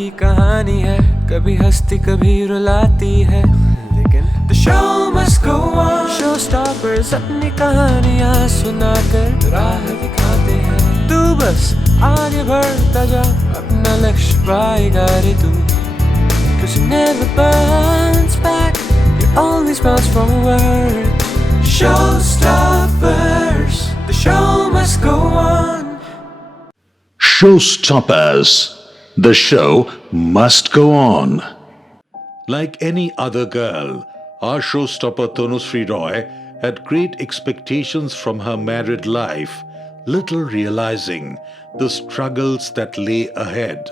की कहानी है, कभी हंसती कभी रुलाती है, लेकिन the show must go on. Showstoppers अपनी कहानियाँ सुनाकर राह दिखाते हैं. तू बस आगे बढ़ता जा, अपना लक्ष्य पाएगा रे तू. 'Cause you never bounce back, you always bounce forward. Showstoppers, the show must go on. Showstoppers, the show must go on. Like any other girl, our showstopper Tanushree Roy had great expectations from her married life, little realizing the struggles that lay ahead.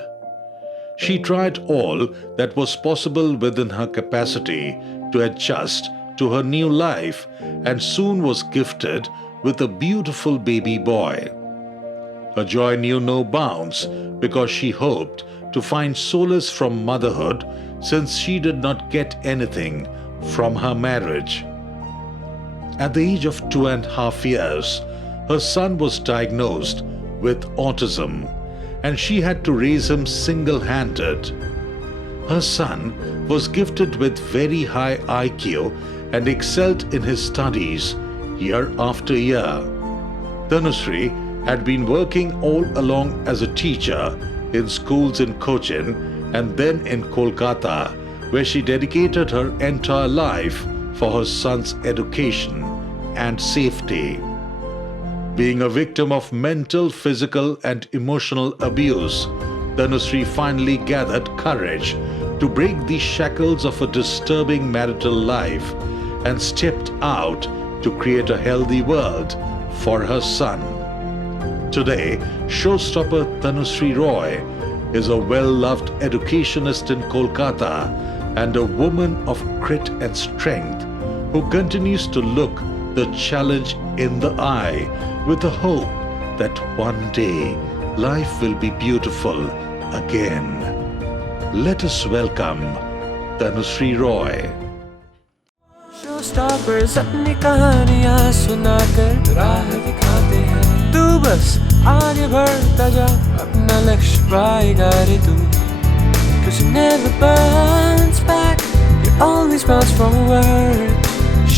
She tried all that was possible within her capacity to adjust to her new life and soon was gifted with a beautiful baby boy. Her joy knew no bounds because she hoped to find solace from motherhood since she did not get anything from her marriage. At the age of 2.5 years, her son was diagnosed with autism and she had to raise him single-handed. Her son was gifted with very high IQ and excelled in his studies year after year. Tanushree had been working all along as a teacher in schools in Cochin and then in Kolkata, where she dedicated her entire life for her son's education and safety. Being a victim of mental, physical and emotional abuse, Tanushree finally gathered courage to break the shackles of a disturbing marital life and stepped out to create a healthy world for her son. Today, Showstopper Tanushree Roy is a well-loved educationist in Kolkata and a woman of grit and strength who continues to look the challenge in the eye with the hope that one day life will be beautiful again. Let us welcome Tanushree Roy. Showstoppers अपनी कहानियाँ सुनाकर राह दिखाते हैं. तू बस आगे बढ़ता जा, अपना लक्ष्य पाएगा रे तू. 'Cause you never bounce back, you always bounce forward.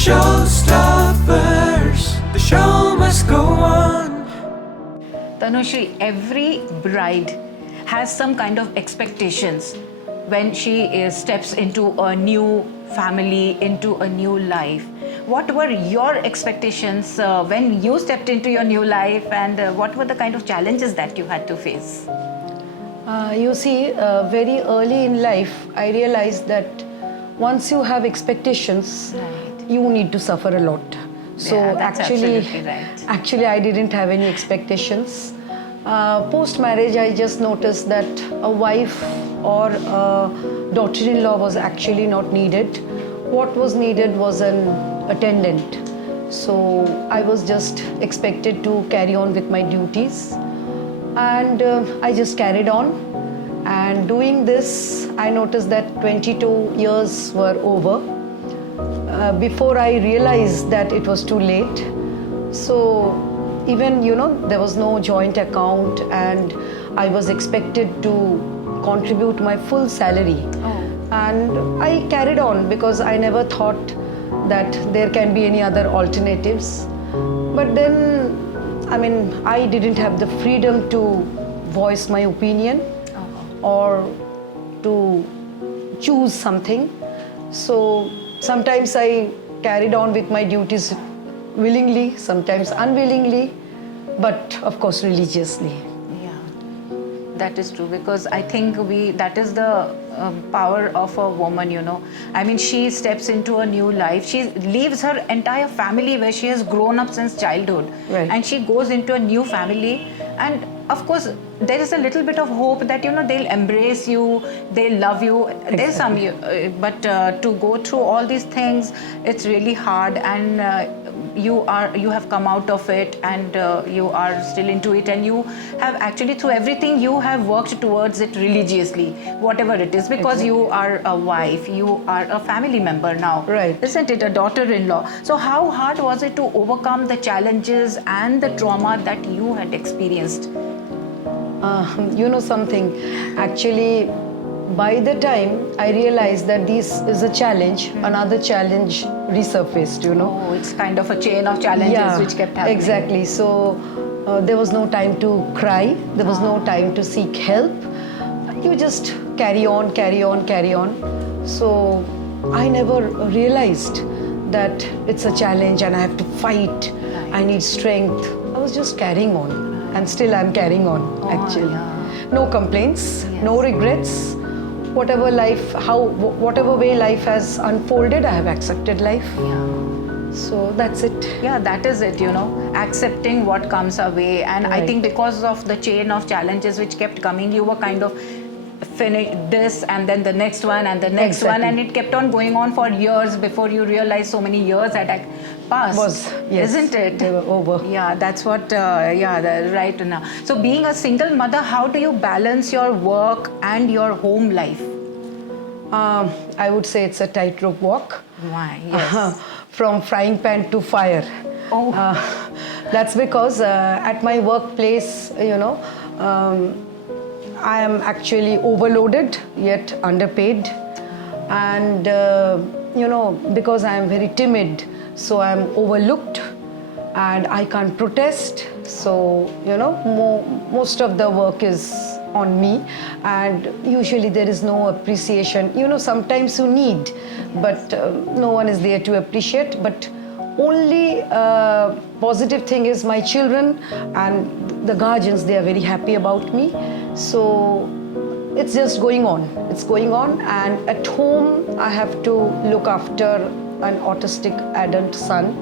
Showstoppers, the show must go on. Tanushree, every bride has some kind of expectations when she steps into a new family, into a new life. What were your expectations when you stepped into your new life, and what were the kind of challenges that you had to face? You see, very early in life, I realized that once you have expectations, you need to suffer a lot. So Yeah, that's absolutely right. actually, I didn't have any expectations. Post-marriage, I just noticed that a wife or a daughter-in-law was actually not needed. What was needed was an attendant. So I was just expected to carry on with my duties, and I just carried on. And doing this, I noticed that 22 years were over before I realized that it was too late. So even, there was no joint account, and I was expected to contribute my full salary. And I carried on because I never thought that there can be any other alternatives. But then, I didn't have the freedom to voice my opinion or to choose something. So sometimes I carried on with my duties willingly, sometimes unwillingly, but of course religiously. Yeah, that is true, because I think that is the power of a woman, she steps into a new life. She leaves her entire family where she has grown up since childhood. Right. And she goes into a new family, and of course there is a little bit of hope that they'll embrace you, they'll love you. Exactly. There's some but to go through all these things, it's really hard, and you have come out of it, and you are still into it, and you have actually, through everything, you have worked towards it religiously, whatever it is, because Exactly. you are a wife, you are a family member now, Right? Isn't it? A daughter-in-law. So how hard was it to overcome the challenges and the trauma that you had experienced? You know something, actually by the time I realized that this is a challenge, another challenge resurfaced, Oh, it's kind of a chain of challenges which kept happening. Exactly. So there was no time to cry, there was no time to seek help. You just carry on, carry on, carry on. So I never realized that it's a challenge and I have to fight. Right. I need strength. I was just carrying on, and still I'm carrying on, actually. Yeah. No complaints, Yes. no regrets. Whatever way life has unfolded, I have accepted life. Yeah. So that's it. Yeah, that is it, accepting what comes our way. And I Right. think because of the chain of challenges which kept coming, you were kind of finish this and then the next one and the next one, Exactly. and it kept on going on for years before you realized so many years had passed. Yes, Isn't it? they were over. Yeah, that's what, right now. So being a single mother, how do you balance your work and your home life? I would say it's a tightrope walk. Why? Yes. From frying pan to fire. Oh. That's because at my workplace, I am actually overloaded yet underpaid, and because I am very timid, so I am overlooked and I can't protest. So most of the work is on me, and usually there is no appreciation. Sometimes you need, but no one is there to appreciate. But only positive thing is my children and the guardians, they are very happy about me. So it's just going on. It's going on, and at home I have to look after an autistic adult son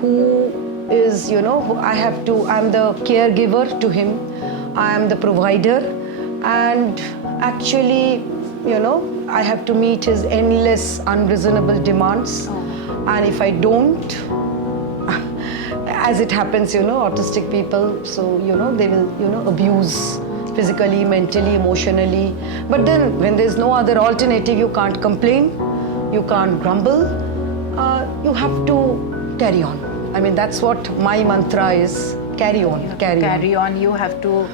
who is, I'm the caregiver to him. I am the provider, and actually, I have to meet his endless unreasonable demands. And if I don't, as it happens, autistic people, so, they will, abuse physically, mentally, emotionally. But then when there's no other alternative, you can't complain, you can't grumble, you have to carry on. I mean, that's what my mantra is, carry on, carry on. You have to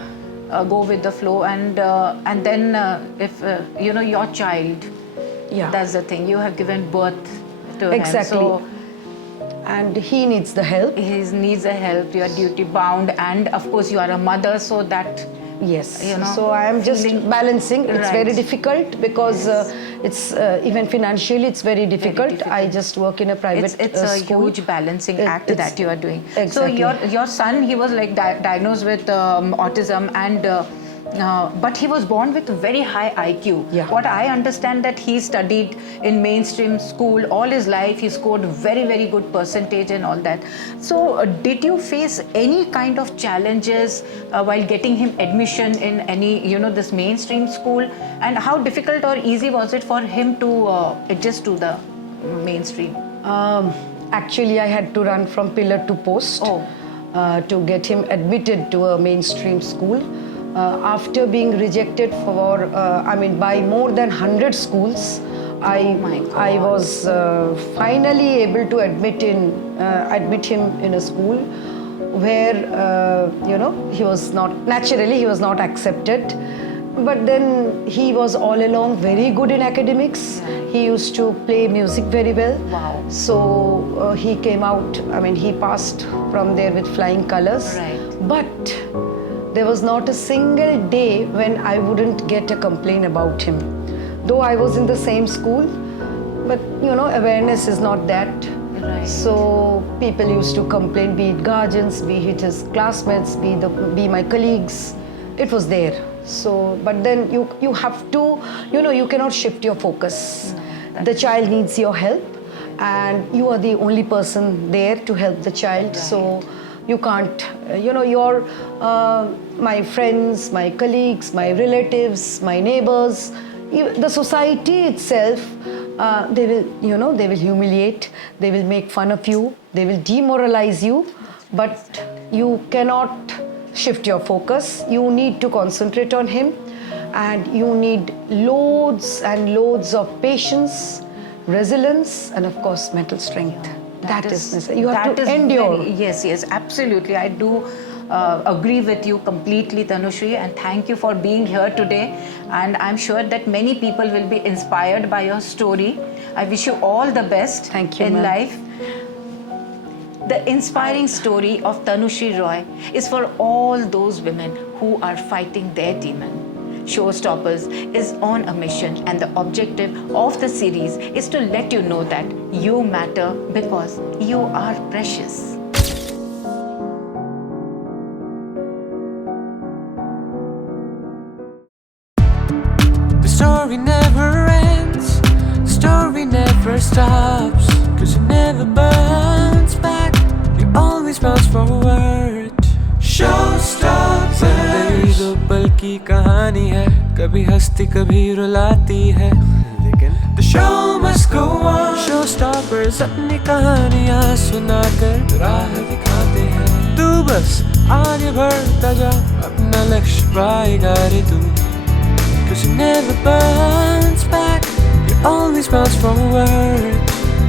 go with the flow, and then if, your child, that's the thing, you have given birth to Exactly. him. So, and he needs the help. he needs a help, you are duty bound, and of course you are a mother, so that Yes. So I am just feeling- balancing. It's Right. very difficult because it's even financially it's very difficult. I just work in a private it's a school. huge balancing act It's- that you are doing. Exactly. So your son, he was like diagnosed with autism, and but he was born with very high IQ. Yeah. What I understand, that he studied in mainstream school all his life. He scored very, very good percentage and all that. So did you face any kind of challenges while getting him admission in any, this mainstream school? And how difficult or easy was it for him to adjust to the mainstream? Actually, I had to run from pillar to post to get him admitted to a mainstream school. After being rejected by more than 100 schools, I was finally able to admit him in a school where he was not accepted. But then he was all along very good in academics. He used to play music very well. Wow. So he came out, he passed from there with flying colors. Right. But there was not a single day when I wouldn't get a complaint about him. Though I was in the same school, but awareness is not that. Right. So people used to complain, be it guardians, be it his classmates, be my colleagues. It was there. So, but then you have to, you cannot shift your focus. No, the child needs your help, and you are the only person there to help the child. Right. So you can't, my friends, my colleagues, my relatives, my neighbors, the society itself, they will humiliate, they will make fun of you, they will demoralize you, but you cannot shift your focus. You need to concentrate on him, and you need loads and loads of patience, resilience, and of course mental strength. That is necessary. You have to endure. Yes, absolutely. I do agree with you completely, Tanushree, and thank you for being here today. And I'm sure that many people will be inspired by your story. I wish you all the best Thank you, in ma'am. life. The inspiring story of Tanushree Roy is for all those women who are fighting their demon. Showstoppers is on a mission, and the objective of the series is to let you know that you matter because you are precious. The story never ends, the story never stops, 'cause it never burns back, you always bounce forward. Showstopper जिंदगी दो पल की कहानी है, कभी हंसती कभी रुलाती है, लेकिन the show must go on. Showstoppers अपनी कहानियाँ सुनाकर राह दिखाते हैं. तू बस आगे बढ़ता जा, अपना लक्ष्य पाएगा रे तू. 'Cause it never burns back, you always bounce forward.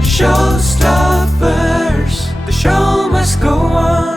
Showstoppers, the show must go on.